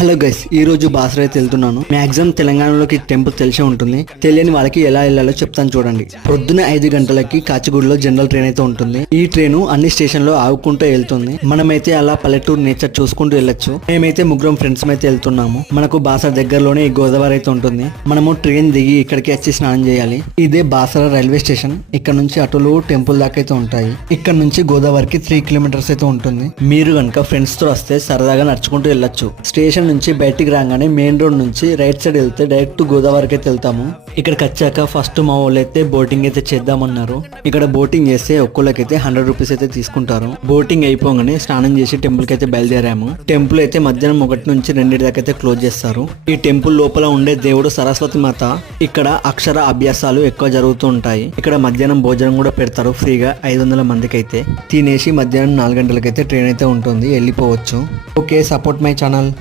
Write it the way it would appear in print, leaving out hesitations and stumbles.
Hello guys, ఈ రోజు బాసర అయితే వెళ్తున్నాను. మాక్సిమం తెలంగాణలోకి టెంపుల్ తెలిసే ఉంటుంది. తెలియని వాళ్ళకి ఎలా వెళ్ళాలో చెప్తాను చూడండి. పొద్దున 5 గంటలకి కాచిగూడలో జనరల్ ట్రైన్ అయితే ఉంటుంది. ఈ ట్రైన్ అన్ని స్టేషన్ లో ఆగుకుంటూ వెళ్తుంది. మనమైతే అలా పల్లెటూరు నేచర్ చూసుకుంటూ వెళ్ళొచ్చు. మేమైతే ముగ్గురం ఫ్రెండ్స్ అయితే వెళ్తున్నాము. మనకు బాసర దగ్గరలోనే ఈ గోదావరి అయితే ఉంటుంది. మనము ట్రైన్ దిగి ఇక్కడికి వచ్చి స్నానం చేయాలి. ఇదే బాసర రైల్వే స్టేషన్. ఇక్కడ నుంచి అటులు టెంపుల్ దాకా అయితే ఉంటాయి. ఇక్కడ నుంచి గోదావరికి 3 కిలోమీటర్స్ అయితే ఉంటుంది. మీరు కనుక ఫ్రెండ్స్ తో వస్తే సరదాగా నడుచుకుంటూ వెళ్ళొచ్చు. స్టేషన్ నుంచి బయటికి రాగానే మెయిన్ రోడ్ నుంచి రైట్ సైడ్ వెళ్తే డైరెక్ట్ గోదావరికి అయితే వెళ్తాము. ఇక్కడికి వచ్చాక ఫస్ట్ మా వాళ్ళు అయితే బోటింగ్ అయితే చేద్దామన్నారు. ఇక్కడ బోటింగ్ చేస్తే ఒక్కొక్కరికైతే 100 రూపీస్ అయితే తీసుకుంటారు. బోటింగ్ అయిపోగానే స్నానం చేసి టెంపుల్ కి అయితే బయలుదేరాము. టెంపుల్ అయితే మధ్యాహ్నం 1 నుంచి 2 దాకా అయితే క్లోజ్ చేస్తారు. ఈ టెంపుల్ లోపల ఉండే దేవుడు సరస్వతి మాత. ఇక్కడ అక్షర అభ్యాసాలు ఎక్కువ జరుగుతూ ఉంటాయి. ఇక్కడ మధ్యాహ్నం భోజనం కూడా పెడతారు ఫ్రీగా 500 మందికి అయితే. తినేసి మధ్యాహ్నం 4 గంటలకైతే ట్రైన్ అయితే ఉంటుంది, వెళ్ళిపోవచ్చు. Okay, support my channel.